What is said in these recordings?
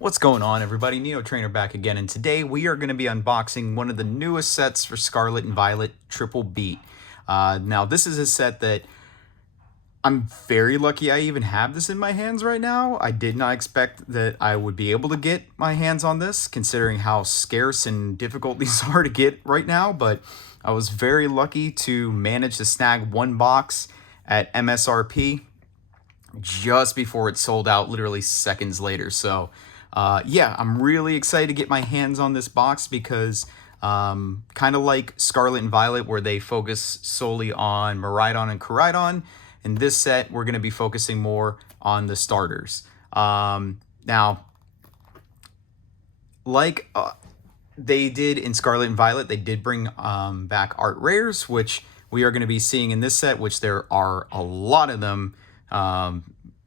What's going on, everybody? Neo Trainer back again, and today we are going to be unboxing one of the newest sets for Scarlet and Violet Triple Beat. Now, this is a set that I'm very lucky I even have this in my hands right now. I did not expect that I would be able to get my hands on this, considering how scarce and difficult these are to get right now, but I was very lucky to manage to snag one box at MSRP just before it sold out literally seconds later. So yeah, I'm really excited to get my hands on this box because kind of like Scarlet and Violet, where they focus solely on Miraidon and Koraidon, in this set we're going to be focusing more on the starters. Now, like they did in Scarlet and Violet, they did bring back art rares, which we are going to be seeing in this set, which there are a lot of them.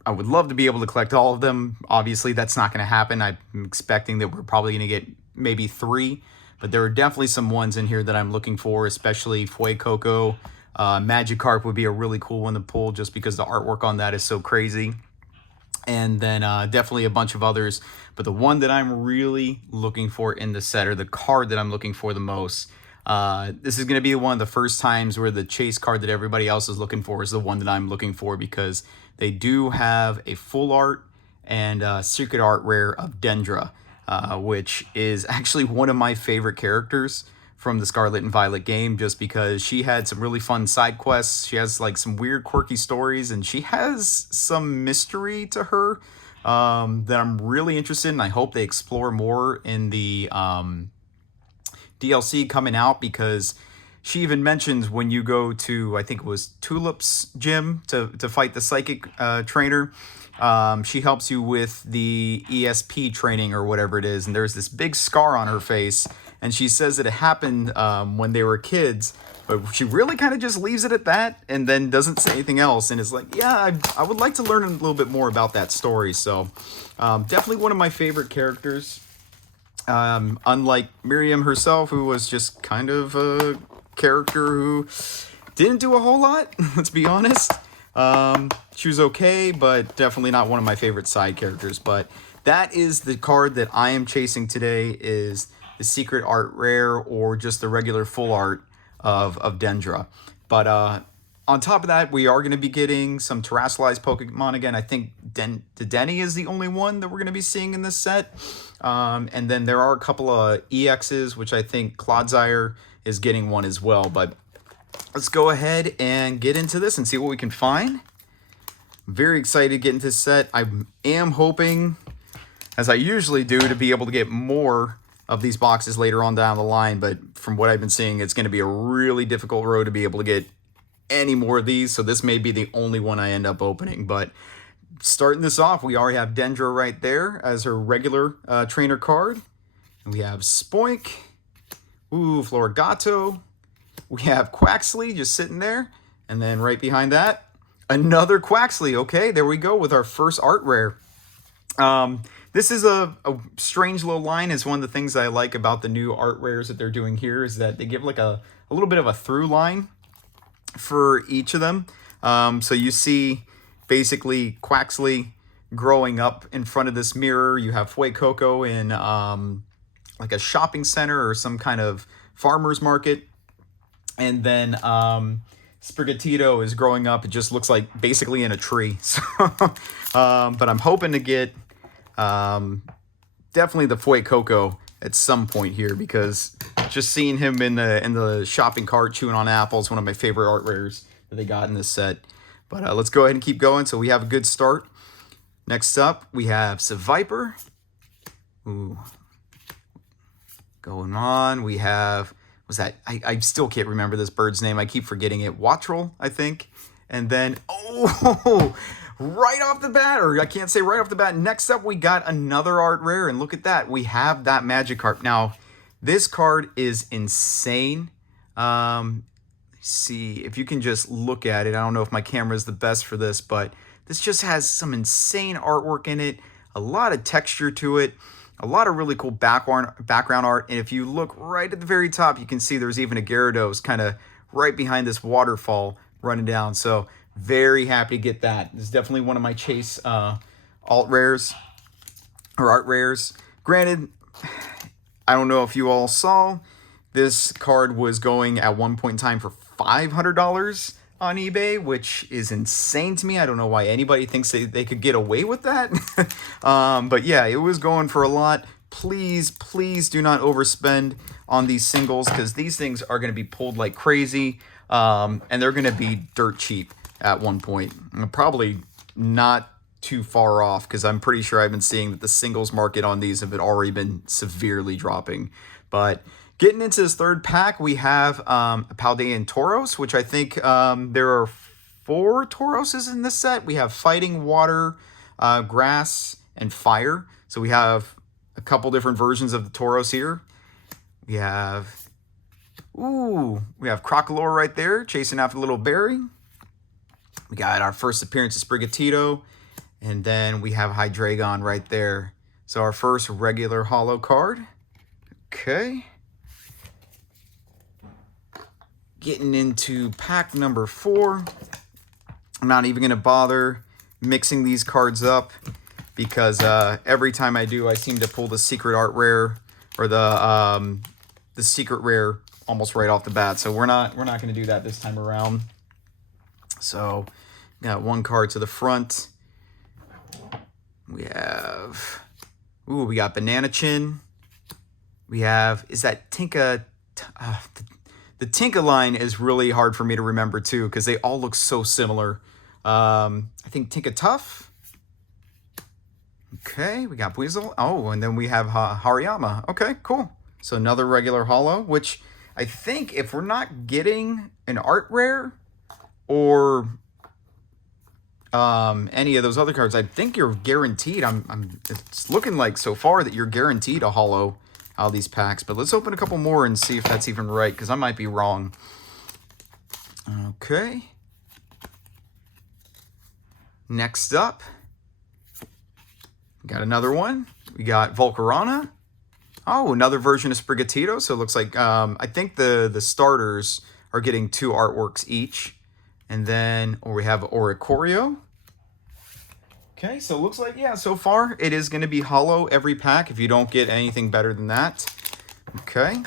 I would love to be able to collect all of them. Obviously, that's not going to happen. I'm expecting that we're probably going to get maybe 3, but there are definitely some ones in here that I'm looking for, especially Fuecoco. Magikarp would be a really cool one to pull just because the artwork on that is so crazy. And then definitely a bunch of others. But the one that I'm really looking for in the set, or the card that I'm looking for the most, this is going to be one of the first times where the chase card that everybody else is looking for is the one that I'm looking for, because they do have a full art and secret art rare of Dendra, which is actually one of my favorite characters from the Scarlet and Violet game, just because she had some really fun side quests. She has like some weird quirky stories, and she has some mystery to her that I'm really interested in. I hope they explore more in the DLC coming out, because she even mentions when you go to, I think it was Tulip's gym to fight the psychic trainer, she helps you with the ESP training or whatever it is, and there's this big scar on her face, and she says that it happened when they were kids, but she really kind of just leaves it at that and then doesn't say anything else, and is like, yeah, I would like to learn a little bit more about that story. So definitely one of my favorite characters. Unlike Miriam herself, who was just kind of a character who didn't do a whole lot, let's be honest. She was okay, but definitely not one of my favorite side characters. But that is the card that I am chasing today, is the secret art rare or just the regular full art of Dendra. But on top of that, we are going to be getting some terrestrialized Pokemon again. I think Denny is the only one that we're going to be seeing in this set. And then there are a couple of EXs, which I think Clodsire is getting one as well. But let's go ahead and get into this and see what we can find. Very excited to get into this set. I am hoping, as I usually do, to be able to get more of these boxes later on down the line. But from what I've been seeing, it's going to be a really difficult road to be able to get any more of these. So this may be the only one I end up opening. But starting this off, we already have Dendra right there as her regular trainer card. And we have Spoink. Ooh, Florigato. We have Quaxly just sitting there. And then right behind that, another Quaxly. Okay, there we go with our first art rare. This is a strange little line. Is one of the things I like about the new art rares that they're doing here, is that they give like a little bit of a through line for each of them. So you see basically Quaxly growing up in front of this mirror. You have Fuecoco in like a shopping center or some kind of farmer's market. And then Sprigatito is growing up. It just looks like basically in a tree. So, but I'm hoping to get definitely the Fuecoco at some point here, because just seeing him in the shopping cart chewing on apples, one of my favorite art rares that they got in this set. But let's go ahead and keep going so we have a good start. Next up, we have Seviper. Ooh. Going on, we have, was that, I still can't remember this bird's name. I keep forgetting it. Watrel, I think. And then, oh, right off the bat, or I can't say right off the bat, next up we got another art rare, and look at that. We have that Magikarp. Now, this card is insane. See if you can just look at it. I don't know if my camera is the best for this, but this just has some insane artwork in it, a lot of texture to it, a lot of really cool background art. And if you look right at the very top, you can see there's even a Gyarados kind of right behind this waterfall running down. So very happy to get that. This is definitely one of my chase alt rares. or art rares. Granted, I don't know if you all saw, this card was going at one point in time for $500 on eBay, which is insane to me. I don't know why anybody thinks they could get away with that. But yeah, it was going for a lot. Please, please do not overspend on these singles, because these things are going to be pulled like crazy, and they're going to be dirt cheap at one point. Probably not too far off, because I'm pretty sure I've been seeing that the singles market on these have already been severely dropping. But getting into this third pack, we have a Paldean Tauros, which I think there are 4 Tauroses in this set. We have Fighting, Water, Grass, and Fire. So we have a couple different versions of the Tauros here. We have Crocalor right there, chasing after Little Berry. We got our first appearance of Sprigatito. And then we have Hydreigon right there. So our first regular holo card. Okay. Getting into pack number 4. I'm not even going to bother mixing these cards up, because every time I do, I seem to pull the secret art rare, or the secret rare almost right off the bat. So we're not going to do that this time around. So got one card to the front. We have, we got Banana Chin. We have, is that Tinka? The Tinka line is really hard for me to remember too, because they all look so similar. I think Tinka Tough. Okay, we got Weasel. Oh, and then we have Hariyama. Okay, cool. So another regular holo, which I think if we're not getting an art rare or any of those other cards, I think you're guaranteed. It's looking like so far that you're guaranteed a holo out of these packs. But let's open a couple more and see if that's even right, because I might be wrong. Okay. Next up, we got another one. We got Volcarona. Oh, another version of Sprigatito. So it looks like, I think the starters are getting 2 artworks each. And then we have Oricorio. Okay, so it looks like, yeah, so far it is going to be holo every pack if you don't get anything better than that. Okay.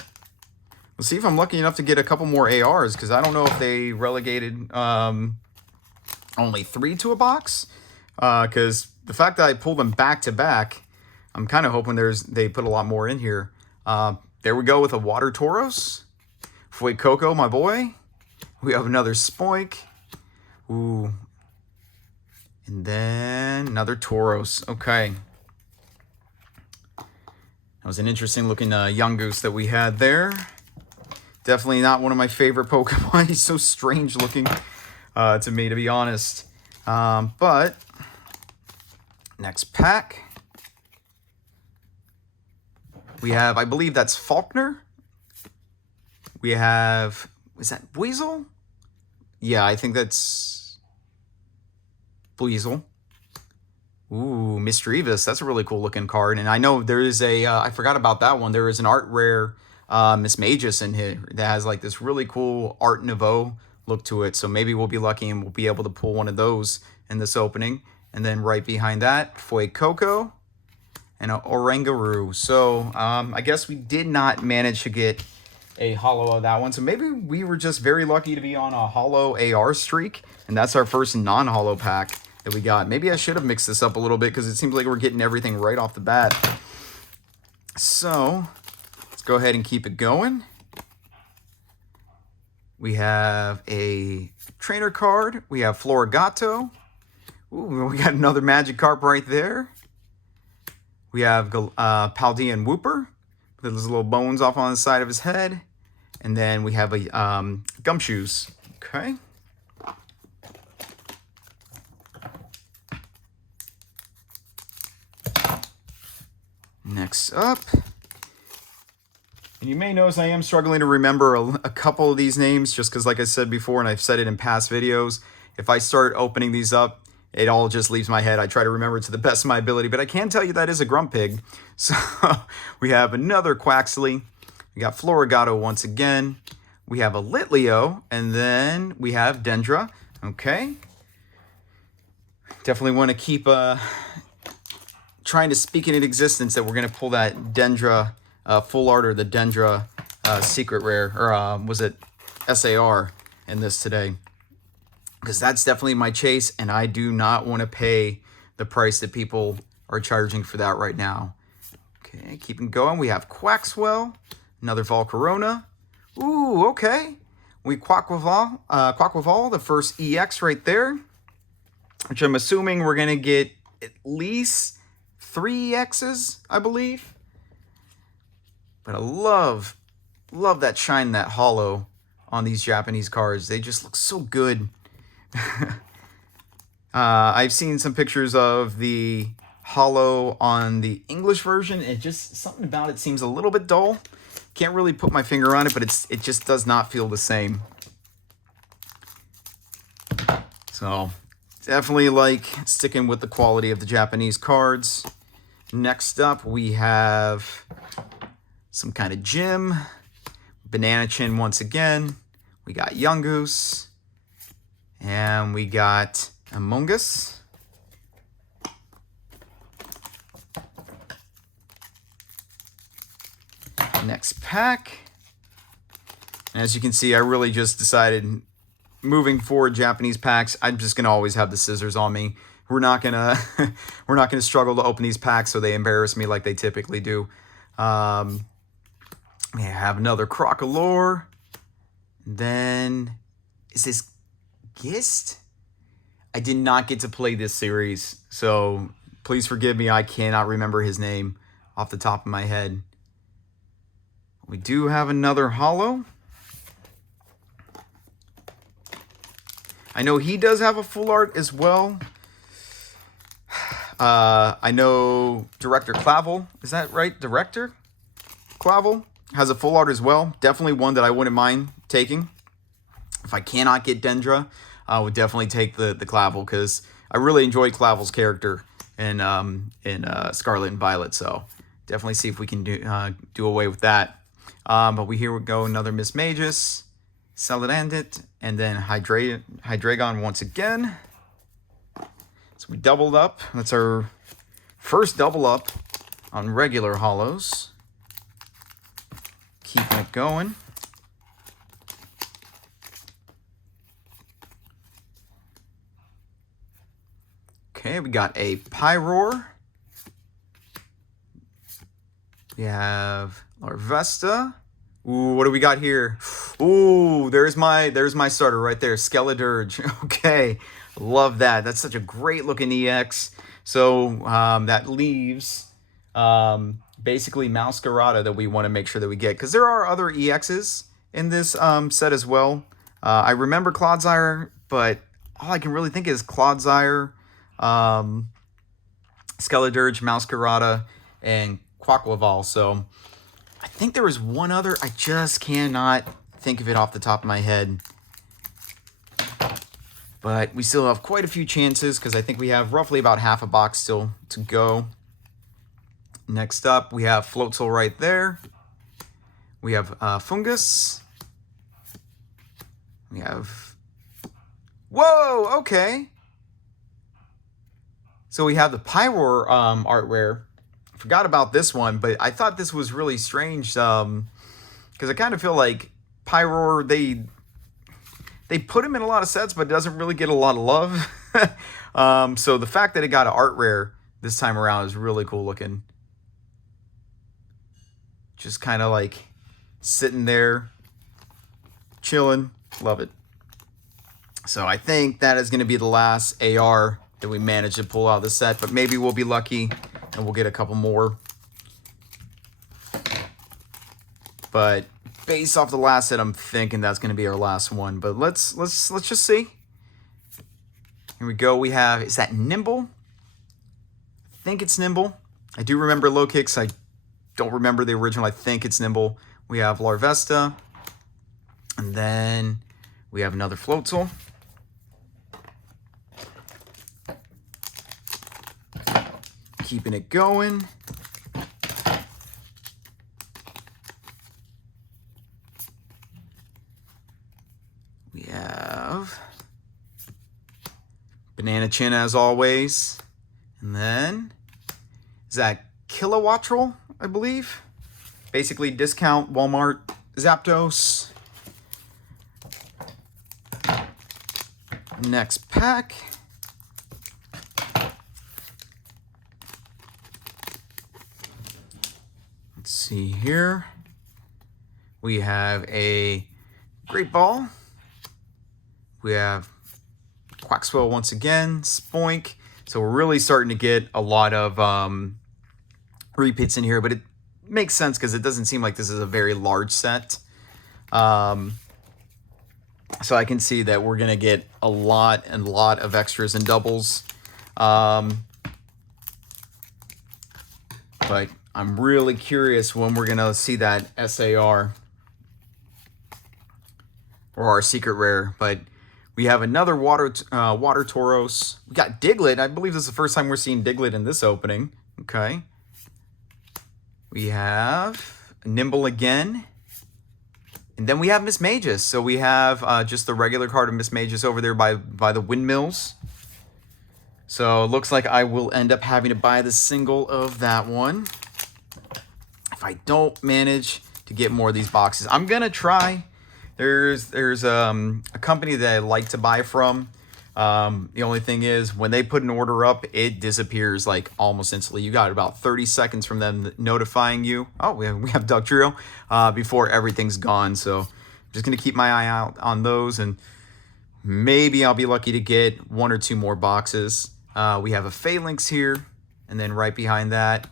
Let's see if I'm lucky enough to get a couple more ARs, because I don't know if they relegated only 3 to a box. Because the fact that I pulled them back to back, I'm kind of hoping they put a lot more in here. There we go with a Water Tauros. Fuecoco, my boy. We have another Spoink. Ooh. And then another Tauros. Okay. That was an interesting looking Yungoos that we had there. Definitely not one of my favorite Pokemon. He's so strange looking to me, to be honest. But next pack. We have, I believe that's Faulkner. We have, is that Weasel? Yeah, I think that's Weasel. Ooh, Mischievous. That's a really cool looking card. And I know there is a, I forgot about that one. There is an art rare Miss Magus in here that has like this really cool Art Nouveau look to it. So maybe we'll be lucky and we'll be able to pull one of those in this opening. And then right behind that, Fuecoco and an Oranguru. So I guess we did not manage to get a holo of that one. So maybe we were just very lucky to be on a holo AR streak. And that's our first non-holo pack that we got. Maybe I should have mixed this up a little bit, because it seems like we're getting everything right off the bat. So let's go ahead and keep it going. We have a trainer card. We have Florigato. Ooh, we got another Magikarp right there. We have Paldean Wooper with his little bones off on the side of his head. And then we have a Gumshoes. Okay. Next up. And you may notice I am struggling to remember a couple of these names, just because, like I said before, and I've said it in past videos, if I start opening these up, it all just leaves my head. I try to remember to the best of my ability, but I can tell you that is a Grumpig. So we have another Quaxly. We got Florigato once again. We have a Litleo, and then we have Dendra. Okay. Definitely want to keep trying to speak it in existence that we're going to pull that Dendra full art, or the Dendra secret rare, or was it SAR in this today? Because that's definitely my chase, and I do not want to pay the price that people are charging for that right now. Okay, keeping going. We have Quaxwell, another Volcarona. Ooh, okay. We Quaquaval, the first EX right there, which I'm assuming we're going to get at least 3 EXs, I believe. But I love that shine, that holo on these Japanese cards. They just look so good. I've seen some pictures of the holo on the English version. It just, something about it seems a little bit dull. Can't really put my finger on it, but it just does not feel the same. So definitely like sticking with the quality of the Japanese cards. Next up, we have some kind of gym. Banana Chin once again. We got Yungoos. And we got Among Us. Next pack. And as you can see, I really just decided, moving forward Japanese packs, I'm just gonna always have the scissors on me. We're not gonna struggle to open these packs so they embarrass me like they typically do. We have another Crocolore. Then is this Gist? I did not get to play this series, so please forgive me. I cannot remember his name off the top of my head. We do have another holo. I know he does have a full art as well. I know Director Clavel, is that right? Director Clavel has a full art as well. Definitely one that I wouldn't mind taking. If I cannot get Dendra, I would definitely take the Clavel, because I really enjoyed Clavel's character in Scarlet and Violet. So definitely see if we can do away with that. But here we go, another Miss Magus, Salamandit, and then Hydreigon once again. So we doubled up. That's our first double up on regular holos. Keeping it going. Okay, we got a Pyroar. We have Larvesta. Ooh, what do we got here? Ooh, there's my starter right there, Skeledirge. Okay, love that. That's such a great looking EX. So that leaves basically Masquerada that we want to make sure that we get, because there are other EXs in this set as well. I remember Clodsire, but all I can really think is Clodsire, Skeledirge, Masquerada, and Quaquaval. So I think there was one other. I just cannot think of it off the top of my head. But we still have quite a few chances, because I think we have roughly about half a box still to go. Next up, we have Floatzel right there. We have Fungus. We have... Whoa, okay. So we have the Pyroar art rare. Forgot about this one, but I thought this was really strange, because I kind of feel like Pyroar, they put him in a lot of sets, but doesn't really get a lot of love. So the fact that it got an art rare this time around is really cool looking. Just kind of like sitting there, chilling. Love it. So I think that is going to be the last AR that we managed to pull out of the set, but maybe we'll be lucky and we'll get a couple more. But based off the last set, I'm thinking that's going to be our last one. But let's just see. Here we go. We have, is that Nimble? I think it's Nimble. I do remember low kicks. I don't remember the original. I think it's Nimble. We have Larvesta, and then we have another Floatzel. Keeping it going. We have Banana Chin as always. And then is that Kilowattrel, I believe. Basically, discount Walmart Zapdos. Next pack. Let's see here. We have a Great Ball. We have Quaxly once again, Spoink. So we're really starting to get a lot of repeats in here, but it makes sense because it doesn't seem like this is a very large set. So I can see that we're going to get a lot of extras and doubles. But I'm really curious when we're going to see that SAR or our secret rare. But we have another Water Tauros. We got Diglett. I believe this is the first time we're seeing Diglett in this opening. Okay. We have Nimble again. And then we have Miss Magus. So we have just the regular card of Miss Magus over there by the windmills. So it looks like I will end up having to buy the single of that one. If I don't manage to get more of these boxes, I'm going to try. There's a company that I like to buy from. The only thing is when they put an order up, it disappears like almost instantly. You got about 30 seconds from them notifying you. Oh, we have Dugtrio before everything's gone. So I'm just going to keep my eye out on those, and maybe I'll be lucky to get 1 or 2 more boxes. We have a Phalanx here, and then right behind that,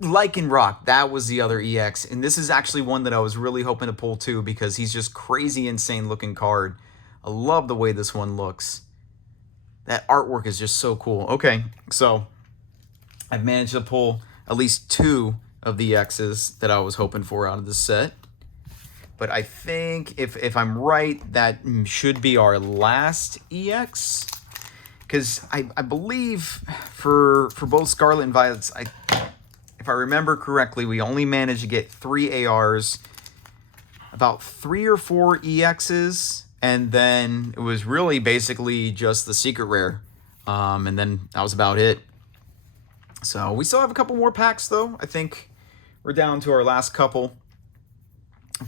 Lycanroc. That was the other EX, and this is actually one that I was really hoping to pull too because he's just crazy insane looking card. I love the way this one looks. That artwork is just so cool. Okay, so I've managed to pull at least 2 of the X's that I was hoping for out of this set. But I think if I'm right, that should be our last EX. Because I believe for both Scarlet and Violet, if I remember correctly, we only managed to get 3 ARs, about 3 or 4 EXs, and then it was really basically just the secret rare. And then that was about it. So we still have a couple more packs, though. I think we're down to our last couple.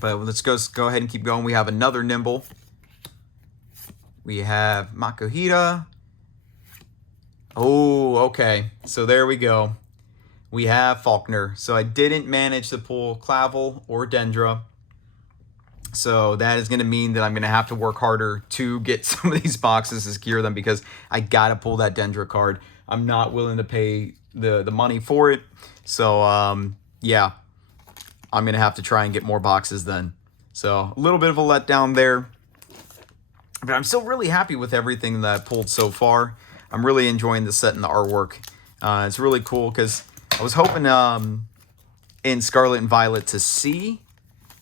But let's go ahead and keep going. We have another Nimble. We have Makuhita. Oh, okay. So there we go. We have Faulkner. So I didn't manage to pull Clavel or Dendra. So that is going to mean that I'm going to have to work harder to get some of these boxes to secure them because I got to pull that Dendra card. I'm not willing to pay the money for it. So, yeah, I'm going to have to try and get more boxes then. So a little bit of a letdown there. But I'm still really happy with everything that I pulled so far. I'm really enjoying the set and the artwork. It's really cool because I was hoping in Scarlet and Violet to see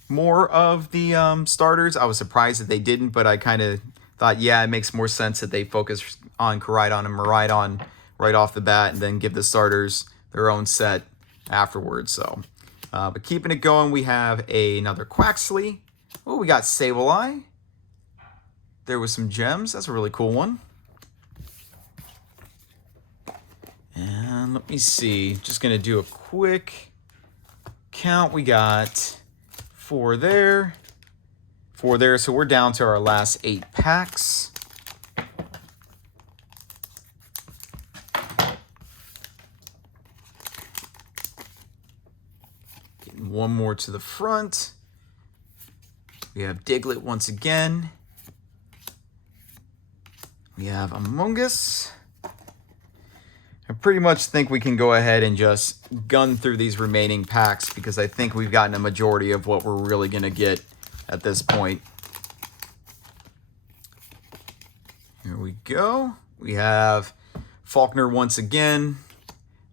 more of the starters. I was surprised that they didn't, but I kind of thought, yeah, it makes more sense that they focus on Koraidon and Miraidon right off the bat and then give the starters their own set afterwards. So, but keeping it going, we have another Quaxly. Oh, we got Sableye. There was some gems. That's a really cool one. And let me see. Just going to do a quick count. We got 4 there. 4 there. So we're down to our last 8 packs. Getting 1 more to the front. We have Diglett once again. We have Among Us. I pretty much think we can go ahead and just gun through these remaining packs because I think we've gotten a majority of what we're really going to get at this point. Here we go. We have Faulkner once again.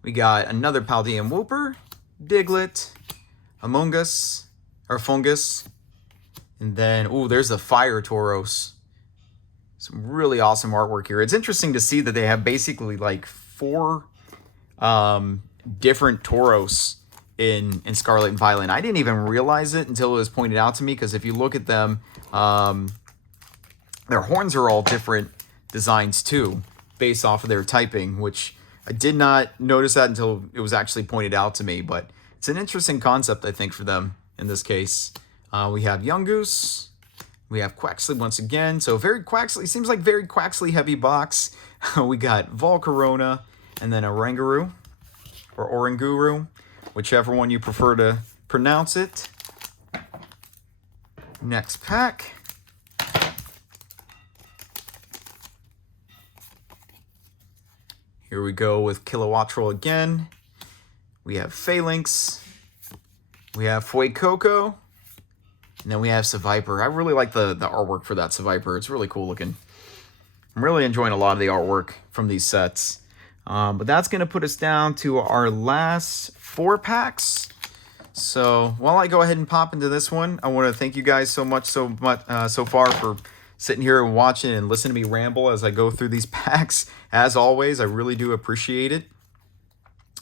We got another Paldean Wooper, Diglett, Among Us, or Fungus. And then, ooh, there's the Fire Tauros. Some really awesome artwork here. It's interesting to see that they have basically like 4 different Tauros in Scarlet and Violet. I didn't even realize it until it was pointed out to me, because if you look at them, their horns are all different designs too, based off of their typing, which I did not notice that until it was actually pointed out to me, but it's an interesting concept, I think, for them in this case. We have Yungoos. We have Quaxly once again. So very Quaxly, seems like very Quaxly heavy box. We got Volcarona and then Oranguru or Oranguru, whichever one you prefer to pronounce it. Next pack. Here we go with Kilowattrel again. We have Phalanx. We have Fuecoco. And then we have Seviper. I really like the artwork for that Seviper. It's really cool looking. I'm really enjoying a lot of the artwork from these sets. But that's going to put us down to our last 4 packs. So while I go ahead and pop into this one, I want to thank you guys so much so far for sitting here and watching and listening to me ramble as I go through these packs. As always, I really do appreciate it.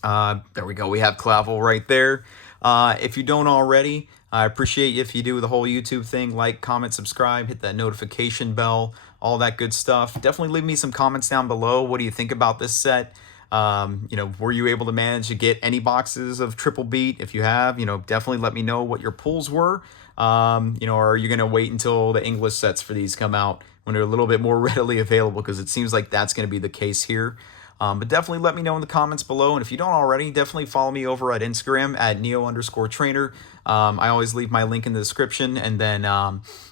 There we go. We have Clavel right there. If you don't already, I appreciate if you do the whole YouTube thing, like, comment, subscribe, hit that notification bell, all that good stuff. Definitely leave me some comments down below. What do you think about this set? You know, were you able to manage to get any boxes of Triple Beat? If you have, you know, definitely let me know what your pulls were. You know, or are you going to wait until the English sets for these come out when they're a little bit more readily available? Because it seems like that's going to be the case here. But definitely let me know in the comments below. And if you don't already, definitely follow me over at Instagram at neo_trainer. I always leave my link in the description. And then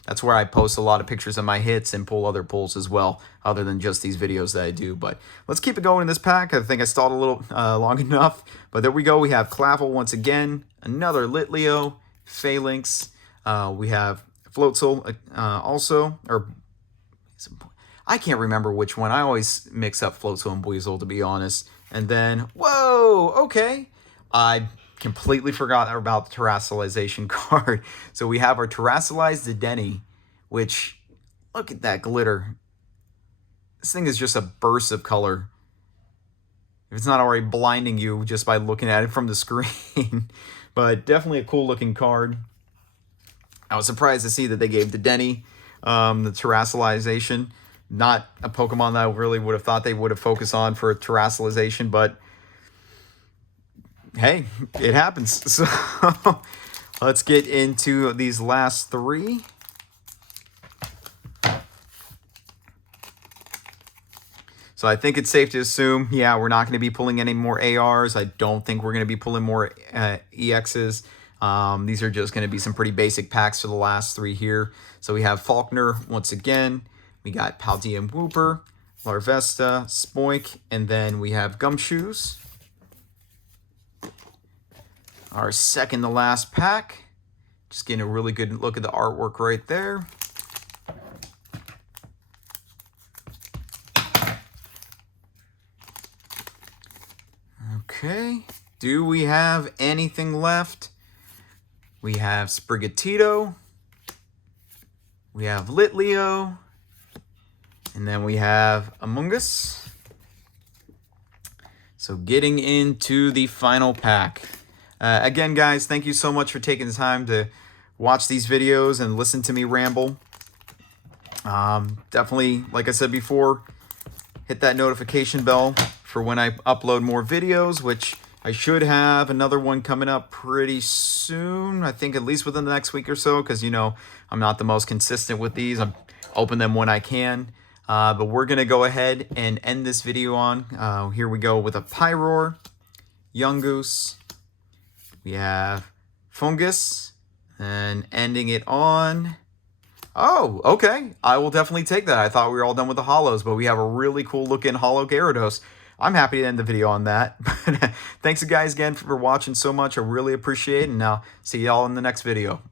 that's where I post a lot of pictures of my hits and pull other pulls as well, other than just these videos that I do. But let's keep it going in this pack. I think I stalled a little long enough. But there we go. We have Clavel once again. Another Litleo. Phalanx. We have Floatzel also. Or I can't remember which one. I always mix up Floatzel and Buizel, to be honest. And then, whoa, okay. I completely forgot about the Terrassalization card. So we have our Terrassalized Dedenne, which, look at that glitter. This thing is just a burst of color. If it's not already blinding you just by looking at it from the screen. But definitely a cool looking card. I was surprised to see that they gave Dedenne the Terrassalization. Not a Pokemon that I really would have thought they would have focused on for a Terrassalization, but hey, it happens. So let's get into these last 3. So I think it's safe to assume, yeah, we're not going to be pulling any more ARs. I don't think we're going to be pulling more EXs. These are just going to be some pretty basic packs for the last 3 here. So we have Faulkner once again. We got Paldean Wooper, Larvesta, Spoink, and then we have Gumshoes. Our second to last pack. Just getting a really good look at the artwork right there. Okay, do we have anything left? We have Sprigatito. We have Litleo. And then we have Among Us. So getting into the final pack. Again, guys, thank you so much for taking the time to watch these videos and listen to me ramble. Definitely, like I said before, hit that notification bell for when I upload more videos, which I should have another one coming up pretty soon. I think at least within the next week or so, because, you know, I'm not the most consistent with these. I open them when I can. But we're going to go ahead and end this video on. Here we go with a Pyroar, Yungoos. We have Fungus. And ending it on... Oh, okay. I will definitely take that. I thought we were all done with the holos, but we have a really cool looking holo Gyarados. I'm happy to end the video on that. But thanks guys again for watching so much. I really appreciate it. And I'll see y'all in the next video.